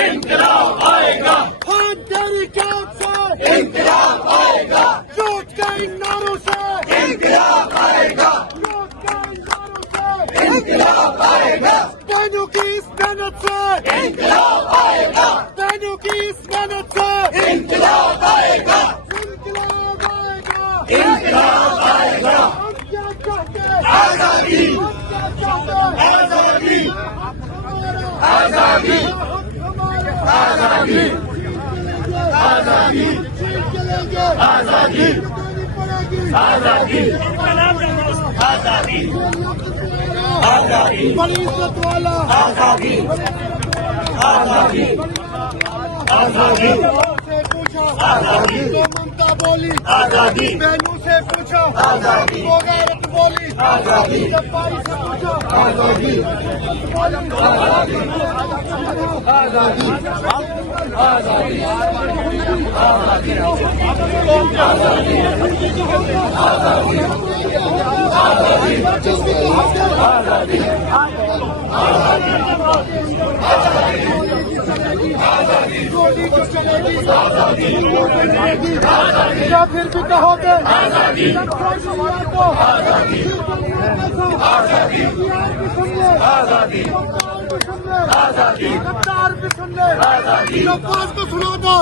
इंकलाब आएगा। हाथ तेरी कैब से इंकलाब आएगा। झूठ के इन नारों से इंकलाब आएगा। झूठ के इन नारों से इंकलाब आएगा। बहनों की इस मेहनत से इंकलाब आएगा। बहनों की इस मेहनत से इंकलाब आएगा। इंकलाब आएगा। इंकलाब आएगा। हम क्या चाहते हैं? आजादी। हम क्या चाहते हैं? आजादी। हमारा आजादी। हमारा आजादी। आजादी। छीन के लेंगे। आजादी। देनी पड़ेगी। आजादी। आजादी। आजादी। बड़ी इज्जत वाला आजादी। आजादी। आजादी। से पूछा आजादी। तो ममता बोली आजादी। बहनों से पूछा आजादी। वो गैरत बोली आजादी। जब भाई से पूछा आजादी। आजादी। गोली जो चलेगी क्या फिर भी कहोगे जब कोई सुनिए तो गद्दार भी सुन ले शहबाज को सुना दो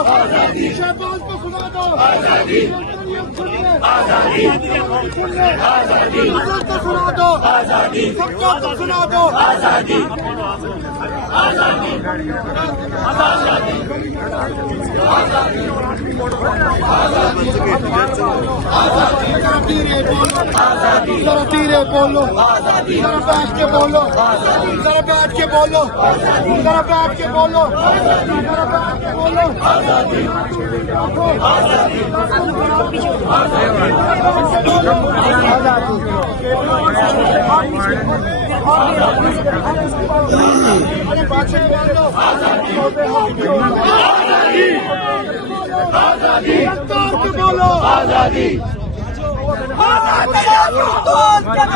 शहबाज को सुना दो सुन ले अजल को सुना दो सबको को सुना दो जरा धीरे बोलो जरा बैठ के बोलो जरा बैठ के बोलो जरा बैठ के बोलो जरा बैठ के बोलो आजादी बोलो आजादी।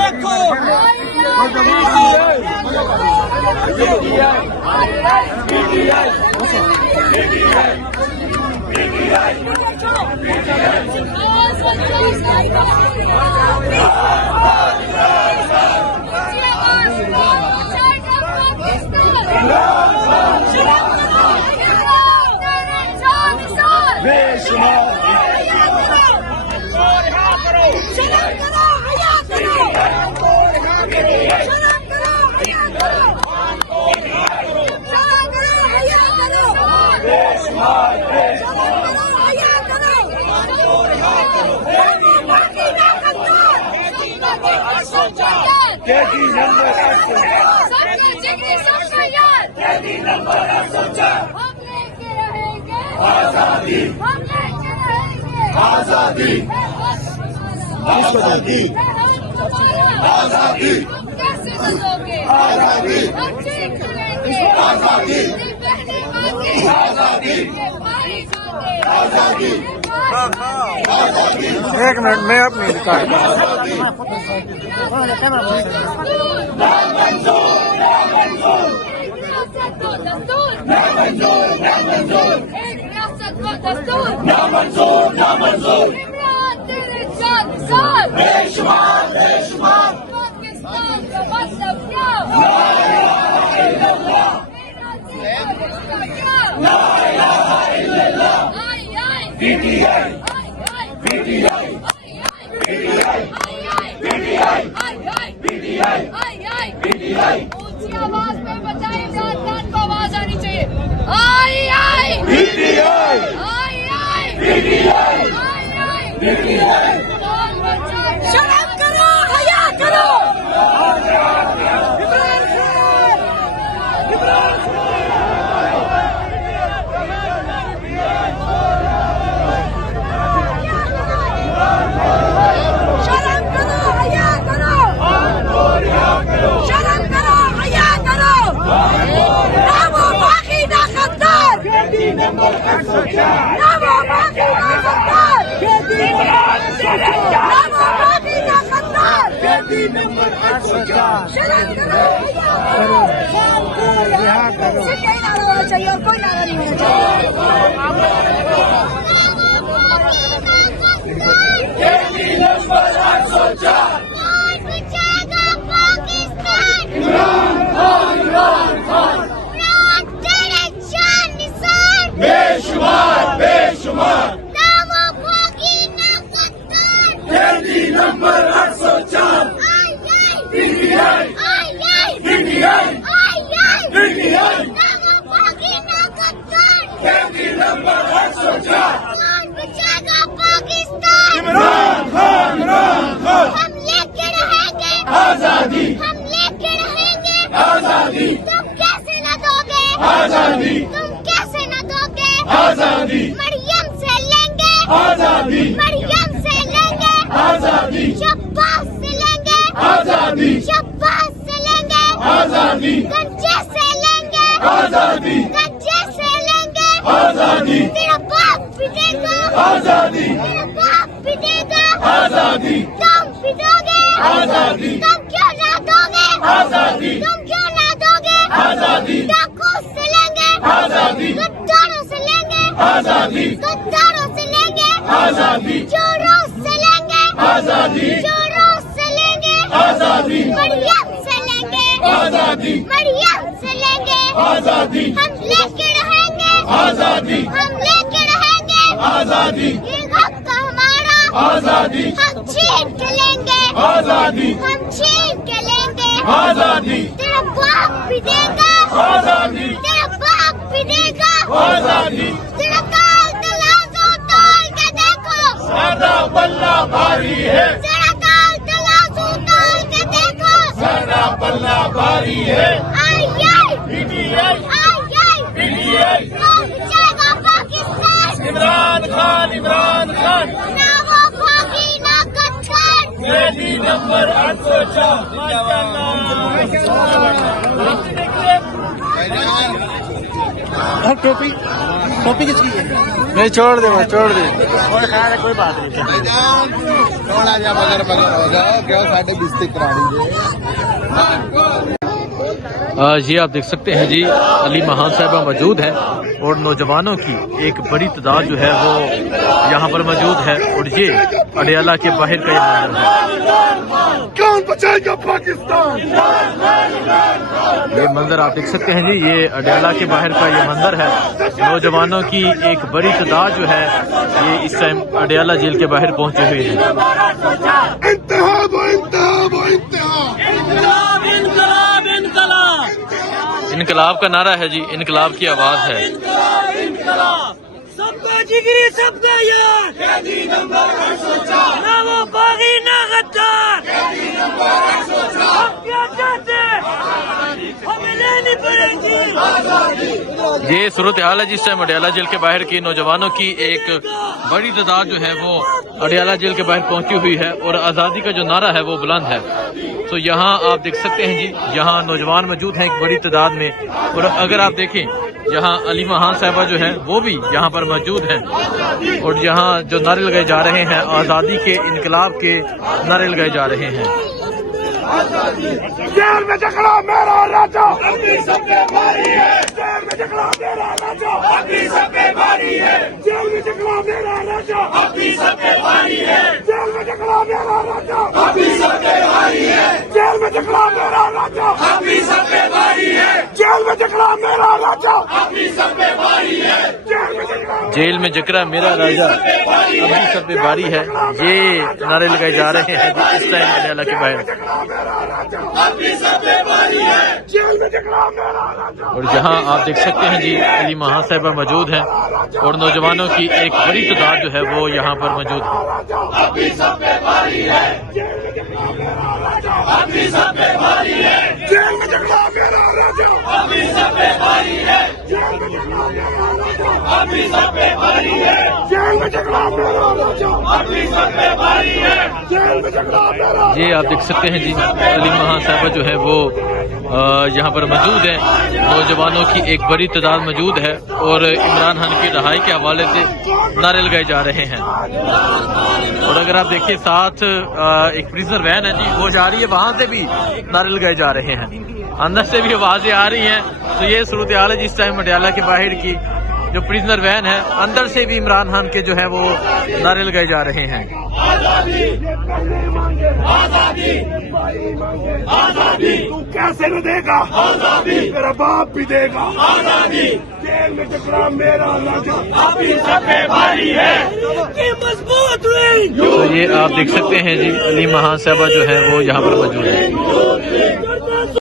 देखो आजादी। आजादी। आजादी। आजादी। कैसे बचोगे? आजादी। हम चीख लेंगे। आजादी। बहनें मांगे। आजादी। भाई खाते। आजादी। आजादी। एक मिनट मैं अपनी दस्तूर नामंजूर। नामंजूर। एक रियासत व दस्तूर नामंजूर। नामंजूर। इमरान तेरे जात बेशुमार। बेशुमार। पाकिस्तान का मतलब क्या? ला इलाहा इल्लल्लाह। मेरा तेरा रिश्ता क्या? ला इलाहा इल्लल्लाह। आई आई पीटीआई। आई आई PTI. PTI PTI. PTI PTI. ऊंची आवाज में बताइए रात रात को आवाज आनी चाहिए आई आई पीटीआई। आई आई पीटीआई। आई आई पीटीआई। शर्म करो हया करो शर्म करो हया करो शर्म करो हया करो ना वो बाकी ना खद्दार ना वो बाकी ना खद्दार ना वो बाकी ना खद्दार शर्म करो हया करो सिर्फ यही नारा होना चाहिए और कोई नारा नहीं होना चाहिए। बेशुमार बेशुमार number 804 PTI PTI PTI number 804 Imran Khan हम लेके रहेंगे आजादी हम लेके रहेंगे आजादी तुम कैसे न दोगे आजादी तुम कैसे न दोगे आजादी मरियम से लेंगे आजादी मरियम से लेंगे आजादी शब्बास से लेंगे आजादी शब्बास से लेंगे आजादी गंजे से लेंगे आजादी गंजे से लेंगे आजादी तेरा बाप पिटेगा आजादी तेरा बाप पिटेगा आजादी तुम पिटोगे आजादी तुम क्यों ना दोगे आजादी तुम क्यों ना दोगे आजादी डाकू से लेंगे आजादी गद्दारों से लेंगे आजादी गद्दारों से लेंगे आजादी चोरों से लेंगे आजादी चोरों से लेंगे आजादी मरियम से लेंगे आजादी मरियम से लेंगे आजादी हम लेके रहेंगे आजादी हम लेके रहेंगे आजादी ये हक हमारा आजादी हम छीन के लेंगे आजादी हम छीन के लेंगे आजादी तेरा बाप पिटेगा आजादी तेरा बाप पिटेगा आजादी तेरा काल तलाशो तोल के देखो सारा बल्ला भारी है तेरा काल तलाशो तोल के देखो सारा बल्ला भारी है आई PTI PTI बचेगा पाकिस्तान इमरान खान ना वो भागी ना कट्टर रैली नंबर 804 टोपी टोपी किसकी है? नहीं छोड़ दे छोड़ दे कोई खैर है कोई बात नहीं थोड़ा जा मगर मगर हो जाओ क्यों साढ़े 20 तक करानी ये आप देख सकते हैं जी अली महान साहिबा मौजूद है और नौजवानों की एक बड़ी तादाद जो है वो यहाँ पर मौजूद है और ये अडियाला के बाहर का ये मंजर है। कौन बचाएगा पाकिस्तान? ये मंजर आप देख सकते हैं जी ये अडियाला के बाहर का ये मंजर है। नौजवानों की एक बड़ी तादाद जो है ये इस टाइम अडियाला जेल के बाहर पहुंची हुई है। इंतहा वो इंतहा वो इंतहा इनकलाब का नारा है जी, इनकलाब की आवाज है। सबका जिगरी सबका यार ना वो बागी ना गद्दार हम क्या चाहते हमें लेनी पड़ेगी ये सूरत हाल है जिस टाइम अडियाला जेल के बाहर की नौजवानों की एक बड़ी तादाद जो है वो अडियाला जेल के बाहर पहुंची हुई है और आज़ादी का जो नारा है वो बुलंद है। तो यहाँ आप देख सकते हैं जी यहाँ नौजवान मौजूद हैं एक बड़ी तादाद में और अगर आप देखें यहाँ अली महान साहिबा जो है वो भी यहाँ पर मौजूद हैं और यहाँ जो नारे लगाए जा रहे हैं आज़ादी के इनकलाब के नारे लगाए जा रहे हैं। जेल में जकड़ा मेरा राजा अपनी सब पे भारी है जेल में जकड़ा मेरा राजा अपनी सब पे भारी है जेल में जकड़ा मेरा राजा अपनी सब पे भारी है जेल में जकड़ा मेरा राजा अपनी सब पे भारी है जेल में जकड़ा मेरा राजा अपनी सब पे भारी है जेल में जकड़ा मेरा राजा अपनी सब पे भारी है जेल में जकड़ा मेरा राजा अपनी सब पे भारी है ये नारे लगाए जा रहे हैं इस टाइम अडियाला के बाहर। और जहां आप देख सकते हैं जी अली महान साहिबा मौजूद हैं और नौजवानों की एक बड़ी तादाद जो है वो यहाँ पर मौजूद है। ये आप देख सकते हैं जी अली महान साहिबा जो है वो यहाँ पर मौजूद है। नौजवानों की एक बड़ी तादाद मौजूद है और इमरान खान की रहाई के हवाले से नारे लगाए जा रहे हैं। और अगर आप देखिए साथ एक प्रिजनर वैन है जी वो जा रही है, वहाँ से भी नारे लगाए जा रहे हैं। अंदर से भी आवाजें आ रही हैं। तो ये सूरत हाल है जिस टाइम अडयाला के बाहर की जो प्रिजनर वैन है, अंदर से भी इमरान खान के जो है वो नारे लगाए जा रहे हैं। आजादी आजादी आजादी, तू कैसे न देगा आजादी, मेरा बाप भी देगा आजादी। जेल में टकरा मेरा राजा अभी सब पे भारी है, मजबूत हुई। तो ये आप देख सकते हैं जी, अली महान साहबा जो है वो यहाँ पर मौजूद है।